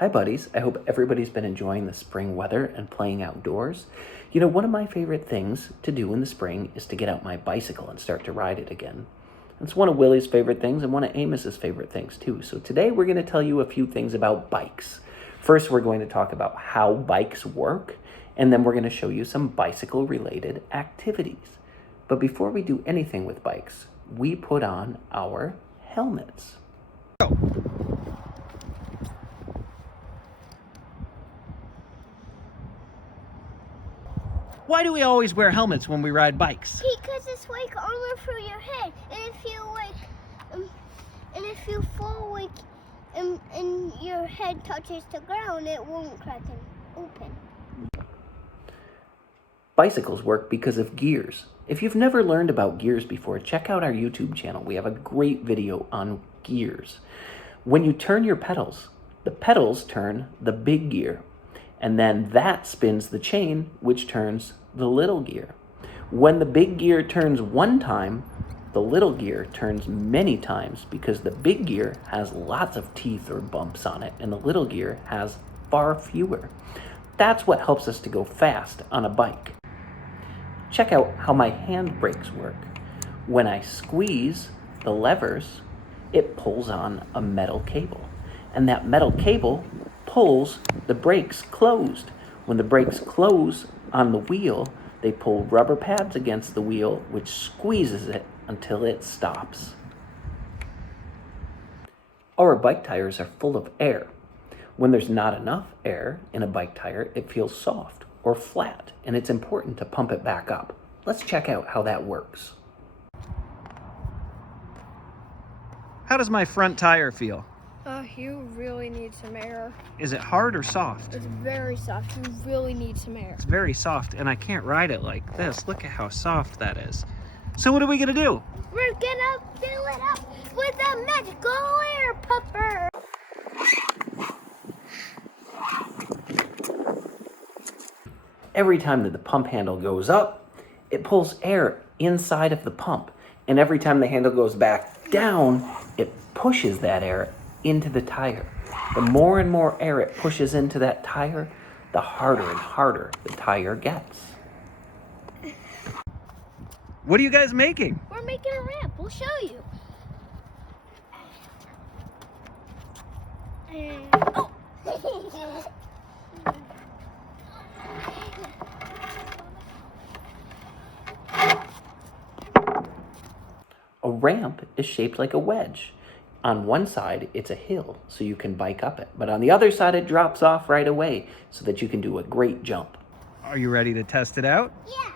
Hi buddies, I hope everybody's been enjoying the spring weather and playing outdoors. You know, one of my favorite things to do in the spring is to get out my bicycle and start to ride it again. It's one of Willie's favorite things and one of Amos's favorite things too. So today we're going to tell you a few things about bikes. First, we're going to talk about how bikes work, and then we're going to show you some bicycle related activities. But before we do anything with bikes, we put on our helmets. Why do we always wear helmets when we ride bikes? Because it's like armor for your head, and if you fall and your head touches the ground, it won't crack and open. Bicycles work because of gears. If you've never learned about gears before, check out our YouTube channel. We have a great video on gears. When you turn your pedals, the pedals turn the big gear, and then that spins the chain, which turns the little gear. When the big gear turns one time, the little gear turns many times because the big gear has lots of teeth or bumps on it, and the little gear has far fewer. That's what helps us to go fast on a bike. Check out how my hand brakes work. When I squeeze the levers, it pulls on a metal cable, and that metal cable pulls the brakes closed. When the brakes close on the wheel, they pull rubber pads against the wheel, which squeezes it until it stops. Our bike tires are full of air. When there's not enough air in a bike tire, it feels soft or flat, and it's important to pump it back up. Let's check out how that works. How does my front tire feel? You really need some air. Is it hard or soft? It's very soft. You really need some air. It's very soft, and I can't ride it like this. Look at how soft that is. So what are we gonna do? We're gonna fill it up with a magical air pumper. Every time that the pump handle goes up, it pulls air inside of the pump. And every time the handle goes back down, it pushes that air into the tire. The more and more air it pushes into that tire, the harder and harder the tire gets. What are you guys making? We're making a ramp. We'll show you. Oh. A ramp is shaped like a wedge. On one side, it's a hill, so you can bike up it. But on the other side, it drops off right away so that you can do a great jump. Are you ready to test it out? Yeah.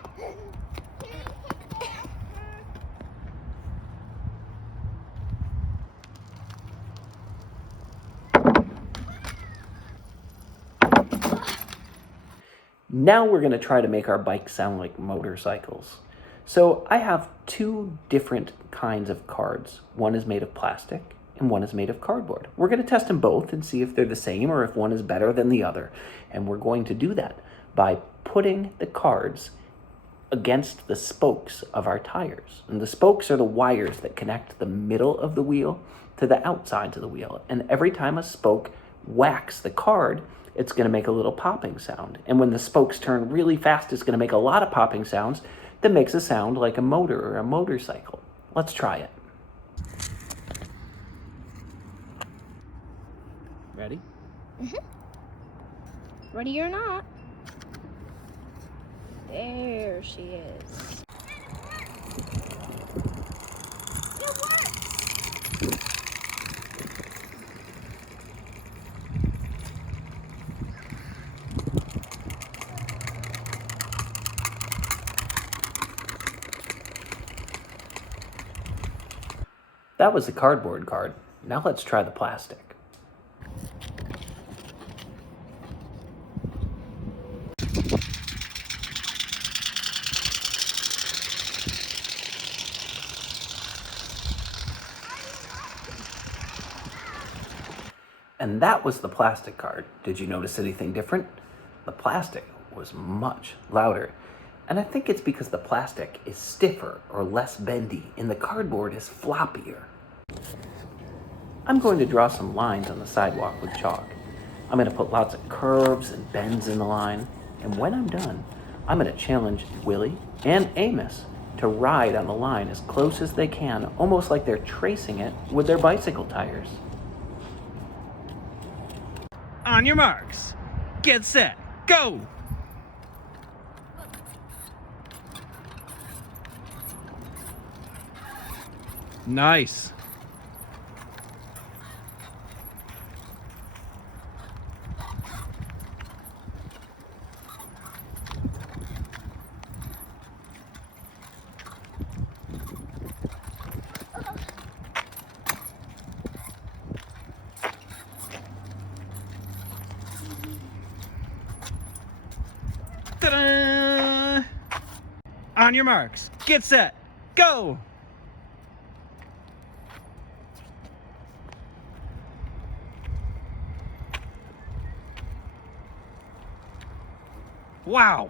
Now we're going to try to make our bikes sound like motorcycles. So I have two different kinds of cards. One is made of plastic and one is made of cardboard. We're going to test them both and see if they're the same or if one is better than the other. And we're going to do that by putting the cards against the spokes of our tires. And the spokes are the wires that connect the middle of the wheel to the outsides of the wheel. And every time a spoke whacks the card, it's going to make a little popping sound. And when the spokes turn really fast, it's going to make a lot of popping sounds that makes a sound like a motor or a motorcycle. Let's try it. Ready? Ready or not? There she is. It works. That was the cardboard card. Now let's try the plastic. And that was the plastic card. Did you notice anything different? The plastic was much louder. And I think it's because the plastic is stiffer or less bendy and the cardboard is floppier. I'm going to draw some lines on the sidewalk with chalk. I'm going to put lots of curves and bends in the line. And when I'm done, I'm going to challenge Willie and Amos to ride on the line as close as they can, almost like they're tracing it with their bicycle tires. On your marks, get set, go! Nice. Ta-da! On your marks, get set, go! Wow!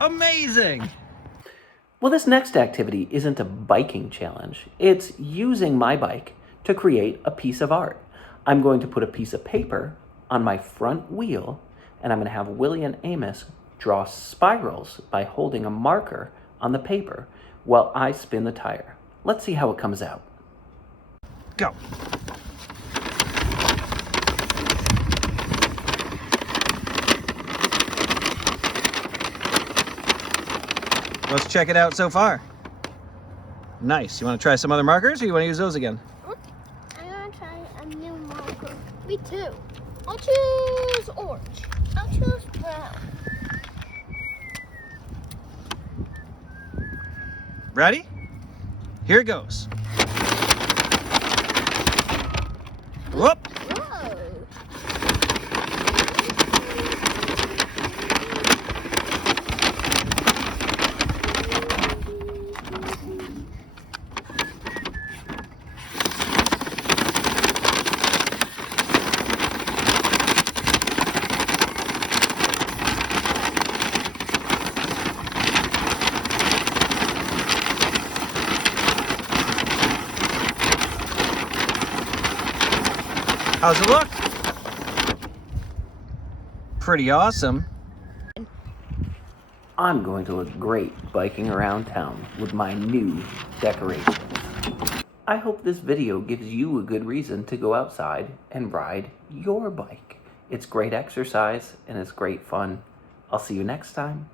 Amazing! Well, this next activity isn't a biking challenge. It's using my bike to create a piece of art. I'm going to put a piece of paper on my front wheel, and I'm going to have Willie and Amos draw spirals by holding a marker on the paper while I spin the tire. Let's see how it comes out. Go! Let's check it out so far. Nice. You want to try some other markers, or you want to use those again? I'm gonna try a new marker. Me too. I'll choose orange. I'll choose brown. Ready? Here it goes. Whoop! Whoa. How's it look? Pretty awesome. I'm going to look great biking around town with my new decorations. I hope this video gives you a good reason to go outside and ride your bike. It's great exercise and it's great fun. I'll see you next time.